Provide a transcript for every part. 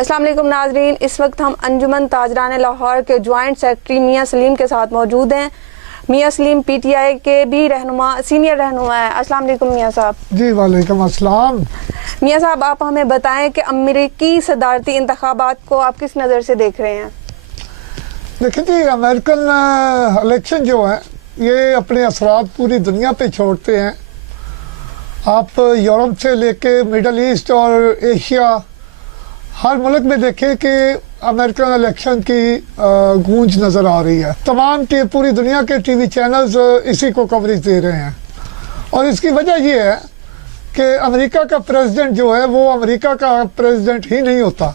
السلام علیکم ناظرین، اس وقت ہم انجمن تاجران لاہور کے جوائنٹ سیکرٹری میاں سلیم کے ساتھ موجود ہیں۔ میاں سلیم پی ٹی آئی کے بھی سینئر رہنما ہیں۔ السلام علیکم میاں صاحب۔ جی وعلیکم السلام۔ میاں صاحب، آپ ہمیں بتائیں کہ امریکی صدارتی انتخابات کو آپ کس نظر سے دیکھ رہے ہیں؟ دیکھیں جی، امریکن الیکشن جو ہے یہ اپنے اثرات پوری دنیا پہ چھوڑتے ہیں۔ آپ یورپ سے لے کے مڈل ایسٹ اور ایشیا ہر ملک میں دیکھیں کہ امریکن الیکشن کی گونج نظر آ رہی ہے۔ تمام کے پوری دنیا کے ٹی وی چینلز اسی کو کوریج دے رہے ہیں، اور اس کی وجہ یہ ہے کہ امریکہ کا پریزیڈنٹ جو ہے وہ امریکہ کا پریزیڈنٹ ہی نہیں ہوتا،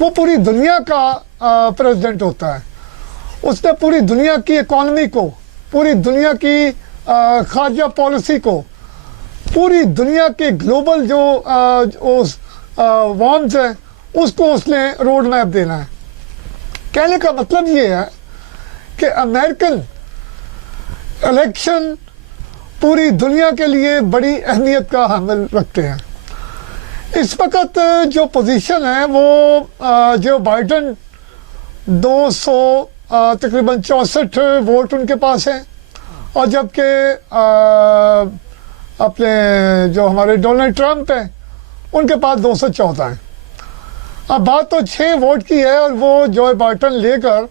وہ پوری دنیا کا پریزیڈنٹ ہوتا ہے۔ اس نے پوری دنیا کی اکانومی کو، پوری دنیا کی خارجہ پالیسی کو، پوری دنیا کے گلوبل جو وارمز ہیں اس کو اس نے روڈ میپ دینا ہے۔ کہنے کا مطلب یہ ہے کہ امریکن الیکشن پوری دنیا کے لیے بڑی اہمیت کا حامل رکھتے ہیں۔ اس وقت جو پوزیشن ہے وہ جو بائیڈن 200 تقریباً 64 ووٹ ان کے پاس ہیں، اور جبکہ اپنے جو ہمارے ڈونلڈ ٹرمپ ہیں ان کے پاس 214 ہیں۔ اب بات تو 6 ووٹ کی ہے، اور وہ جو بائیڈن لے کر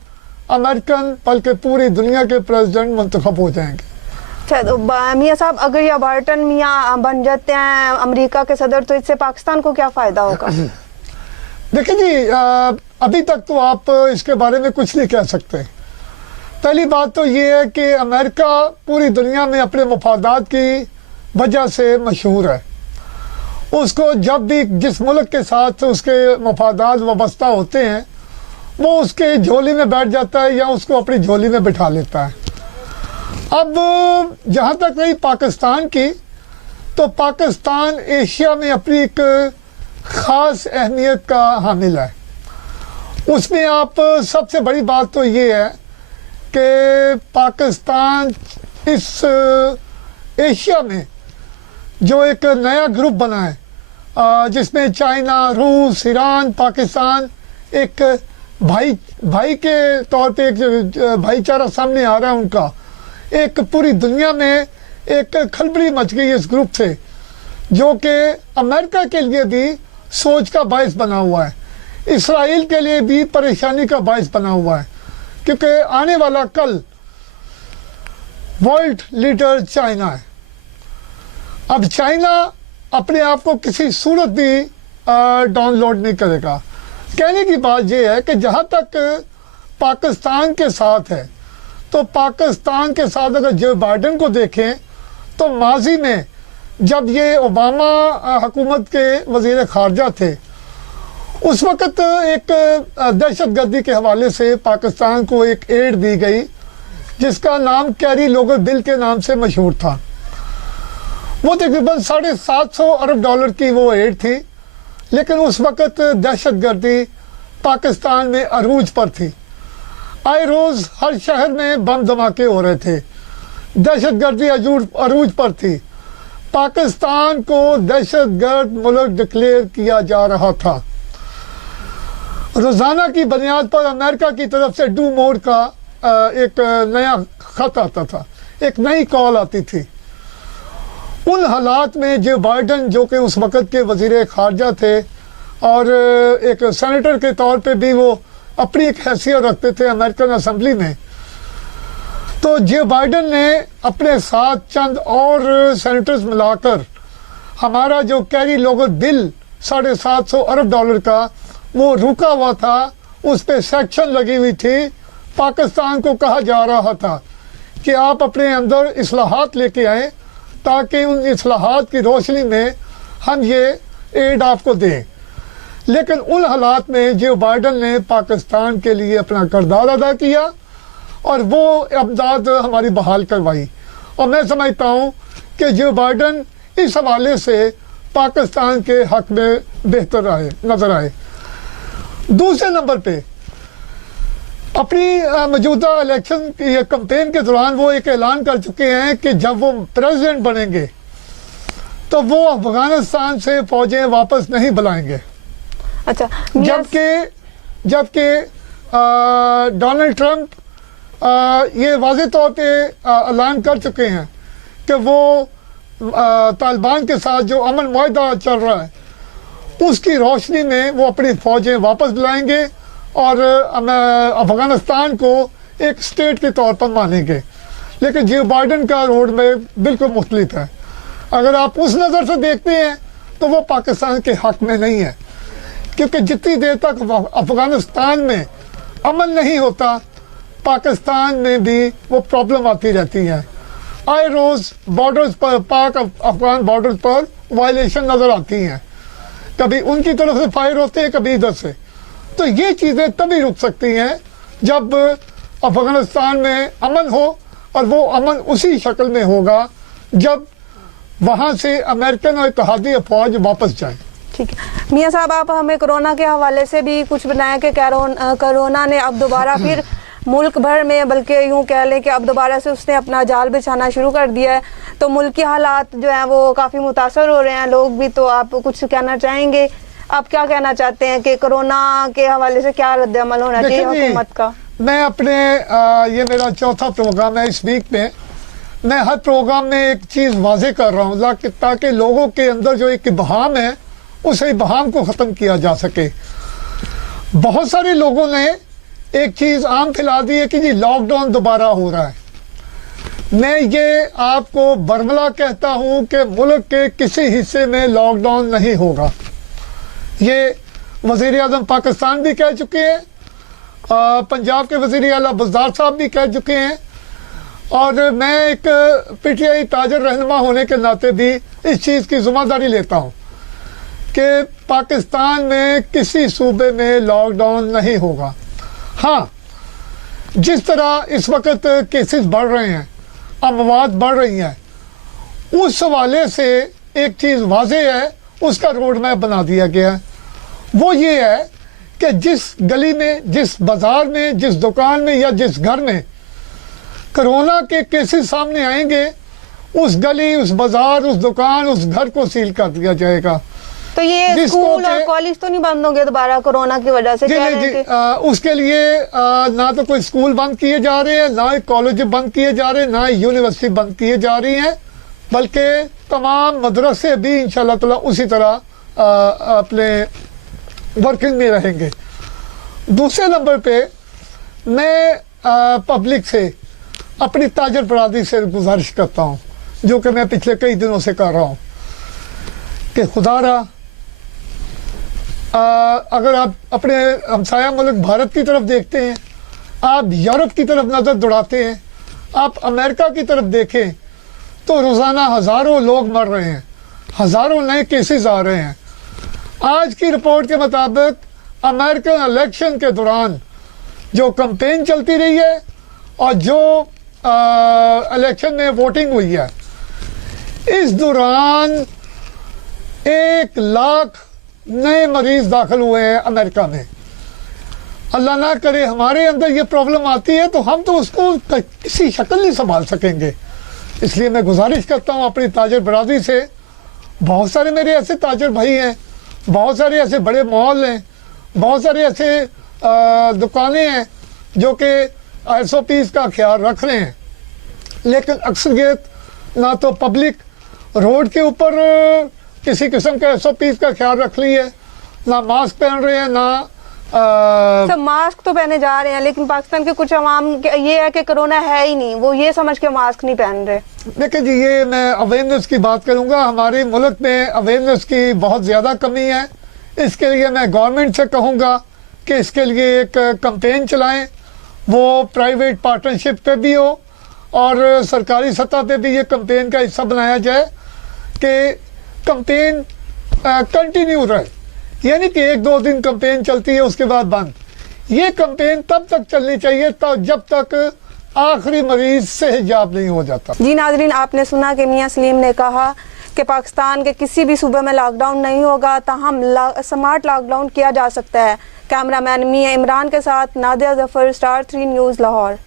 امریکن بلکہ پوری دنیا کے پریزیڈنٹ منتخب ہو جائیں گے۔ اچھا، تو میاں صاحب اگر یہ بائیڈن میاں بن جاتے ہیں امریکہ کے صدر، تو اس سے پاکستان کو کیا فائدہ ہوگا؟ دیکھیں جی، ابھی تک تو آپ اس کے بارے میں کچھ نہیں کہہ سکتے۔ پہلی بات تو یہ ہے کہ امریکہ پوری دنیا میں اپنے مفادات کی وجہ سے مشہور ہے۔ اس کو جب بھی جس ملک کے ساتھ اس کے مفادات وابستہ ہوتے ہیں وہ اس کے جھولی میں بیٹھ جاتا ہے یا اس کو اپنی جھولی میں بٹھا لیتا ہے۔ اب جہاں تک رہی پاکستان کی، تو پاکستان ایشیا میں اپنی ایک خاص اہمیت کا حامل ہے۔ اس میں آپ سب سے بڑی بات تو یہ ہے کہ پاکستان اس ایشیا میں جو ایک نیا گروپ بنا ہے، جس میں چائنا، روس، ایران، پاکستان ایک بھائی کے طور پہ ایک بھائی چارہ سامنے آ رہا ہے ان کا، ایک پوری دنیا میں ایک کھلبلی مچ گئی اس گروپ سے، جو کہ امریکہ کے لیے بھی سوچ کا باعث بنا ہوا ہے، اسرائیل کے لیے بھی پریشانی کا باعث بنا ہوا ہے، کیونکہ آنے والا کل ورلڈ لیڈر چائنا ہے۔ اب چائنا اپنے آپ کو کسی صورت بھی ڈاؤن لوڈ نہیں کرے گا۔ کہنے کی بات یہ ہے کہ جہاں تک پاکستان کے ساتھ ہے، تو پاکستان کے ساتھ اگر جو بائیڈن کو دیکھیں تو ماضی میں جب یہ اوباما حکومت کے وزیر خارجہ تھے، اس وقت ایک دہشت گردی کے حوالے سے پاکستان کو ایک ایڈ دی گئی جس کا نام کیری لوگر بل کے نام سے مشہور تھا۔ وہ تقریباً $750 ارب کی وہ ایڈ تھی، لیکن اس وقت دہشت گردی پاکستان میں عروج پر تھی۔ آئے روز ہر شہر میں بم دھماکے ہو رہے تھے، دہشت گردی عروج پر تھی، پاکستان کو دہشت گرد ملک ڈکلیئر کیا جا رہا تھا۔ روزانہ کی بنیاد پر امریکہ کی طرف سے ڈو مور کا ایک نیا خط آتا تھا، ایک نئی کال آتی تھی۔ ان حالات میں جو بائیڈن، جو کہ اس وقت کے وزیر خارجہ تھے اور ایک سینیٹر کے طور پہ بھی وہ اپنی ایک حیثیت رکھتے تھے امریکن اسمبلی میں، تو جو بائیڈن نے اپنے ساتھ چند اور سینیٹرز ملا کر ہمارا جو کیری لوگر بل $750 ارب کا وہ رکا ہوا تھا، اس پہ سیکشن لگی ہوئی تھی۔ پاکستان کو کہا جا رہا تھا کہ آپ اپنے اندر اصلاحات لے کے آئیں تاکہ ان اصلاحات کی روشنی میں ہم یہ ایڈ آپ کو دیں، لیکن ان حالات میں جو بائیڈن نے پاکستان کے لیے اپنا کردار ادا کیا اور وہ امداد ہماری بحال کروائی، اور میں سمجھتا ہوں کہ جو بائیڈن اس حوالے سے پاکستان کے حق میں بہتر نظر آئے۔ دوسرے نمبر پہ اپنی موجودہ الیکشن کی کمپین کے دوران وہ ایک اعلان کر چکے ہیں کہ جب وہ پریزیڈنٹ بنیں گے تو وہ افغانستان سے فوجیں واپس نہیں بلائیں گے۔ अच्छा, जबकि डोनाल्ड ट्रंप ये वाज़े तौर पे ऐलान कर चुके हैं कि वो तालिबान के साथ जो अमन मुआहदा चल रहा है उसकी रोशनी में वो अपनी फ़ौजें वापस बुलाएंगे और अफ़गानिस्तान को एक स्टेट के तौर पर मानेंगे। लेकिन जो बाइडन का रोड में बिल्कुल मुख्तलिफ है। अगर आप उस नज़र से देखते हैं तो वो पाकिस्तान के हक़ में नहीं है, क्योंकि जितनी देर तक अफ़गानिस्तान में अमन नहीं होता पाकिस्तान में भी वो प्रॉब्लम आती रहती है। आए रोज़ बॉर्डर्स पर, पाक अफगान बॉर्डर्स पर वायलेशन नज़र आती हैं, कभी उनकी तरफ से फायर होते हैं, कभी इधर से। तो ये चीज़ें तभी रुक सकती हैं जब अफगानिस्तान में अमन हो, और वो अमन उसी शक्ल में होगा जब वहाँ से अमेरिकन और इत्तेहादी फ़ौज वापस जाए। ठीक है मियाँ साहब, आप हमें कोरोना के हवाले से भी कुछ बताएं कि कोरोना ने अब दोबारा फिर मुल्क भर में, बल्कि यूँ कह लें कि अब दोबारा से उसने अपना जाल बिछाना शुरू कर दिया है, तो मुल्क के हालात जो हैं वो काफ़ी मुतासर हो रहे हैं, लोग भी। तो आप कुछ कहना चाहेंगे, आप क्या कहना चाहते हैं कि कोरोना के हवाले से क्या रद्द-ए-अमल होना चाहिए हुकूमत का? मैं अपने ये मेरा चौथा प्रोग्राम है इस वीक में। मैं हर प्रोग्राम में एक चीज़ वाज़े कर रहा हूँ ताकि लोगों के अंदर जो एक इबहाम है उस इबहाम को ख़त्म किया जा सके। बहुत सारे लोगों ने एक चीज़ आम फैला दी है कि जी लॉकडाउन दोबारा हो रहा है। मैं ये आपको बरमला कहता हूँ कि मुल्क के किसी हिस्से में लॉकडाउन नहीं होगा। ये वज़ीर आज़म पाकिस्तान भी कह चुके हैं, पंजाब के वज़ीर आला बज़दार साहब भी कह चुके हैं, और मैं एक पीटीआई ताजर रहनुमा होने के नाते भी इस चीज़ की ज़िम्मेदारी लेता हूँ कि पाकिस्तान में किसी सूबे में लॉकडाउन नहीं होगा। हाँ, जिस तरह इस वक्त केसेस बढ़ रहे हैं, अमवात बढ़ रही हैं, उस हवाले से एक चीज़ वाज़ेह है, उसका रोड मैप बना दिया गया है। वो ये है कि जिस गली में, जिस बाज़ार में, जिस दुकान में या जिस घर में कोरोना के केसेस सामने आएंगे, उस गली, उस बाज़ार, उस दुकान, उस घर को सील कर दिया जाएगा। तो ये स्कूल और कॉलेज तो नहीं बंद होंगे दोबारा कोरोना की वजह से? उसके लिए ना तो कोई स्कूल बंद किए जा रहे हैं, ना ही कॉलेज बंद किए जा रहे हैं, ना ही यूनिवर्सिटी बंद किए जा रही हैं, बल्कि तमाम मदरसे भी इंशाअल्लाह ताला उसी तरह अपने वर्किंग में रहेंगे। दूसरे नंबर पे मैं पब्लिक से, अपनी ताजर बरादरी से गुजारिश करता हूँ, जो कि मैं पिछले कई दिनों से कर रहा हूँ, कि खुदारा अगर आप अपने हमसाया मुल्क भारत की तरफ देखते हैं, आप यूरोप की तरफ नज़र दौड़ाते हैं, आप अमेरिका की तरफ देखें, तो रोज़ाना हज़ारों लोग मर रहे हैं, हज़ारों नए केसेस आ रहे हैं। आज की रिपोर्ट के मुताबिक अमेरिकन इलेक्शन के दौरान जो कैंपेन चलती रही है और जो इलेक्शन में वोटिंग हुई है, इस दौरान 1 लाख नए मरीज दाखिल हुए हैं अमेरिका में। अल्लाह ना करे हमारे अंदर ये प्रॉब्लम आती है तो हम तो उसको किसी शक्ल नहीं संभाल सकेंगे। इसलिए मैं गुजारिश करता हूँ अपनी ताजर बरादरी से, बहुत सारे मेरे ऐसे ताजर भाई हैं, बहुत सारे ऐसे बड़े मॉल हैं, बहुत सारे ऐसे दुकानें हैं जो कि SOPs का ख्याल रख रहे हैं, लेकिन अक्सरियत ना तो पब्लिक रोड के ऊपर किसी किस्म के SOPs का ख्याल रख रही है, ना मास्क पहन रहे हैं, ना सब मास्क तो पहने जा रहे हैं, लेकिन पाकिस्तान के कुछ अवाम ये है कि कोरोना है ही नहीं, वो ये समझ के मास्क नहीं पहन रहे। देखिए जी, ये मैं अवेयरनेस की बात करूंगा। हमारे मुल्क में अवेयरनेस की बहुत ज़्यादा कमी है। इसके लिए मैं गवर्नमेंट से कहूँगा कि इसके लिए एक कैंपेन चलाएं, वो प्राइवेट पार्टनरशिप पे भी हो और सरकारी सतह पे भी ये कैंपेन का हिस्सा बनाया जाए कि कैंपेन कंटिन्यू रहे, यानी कि 1-2 दिन कैंपेन चलती है उसके बाद बंद। ये कैंपेन तब तक चलनी चाहिए जब तक आखिरी मरीज सेहतयाब नहीं हो जाता। जी नाजरीन, आपने सुना कि मियां सलीम ने कहा कि पाकिस्तान के किसी भी सूबे में लॉकडाउन नहीं होगा, ताहम स्मार्ट लॉकडाउन किया जा सकता है। कैमरामैन मियां इमरान के साथ नादिया जफर, स्टार 3 न्यूज़, लाहौर।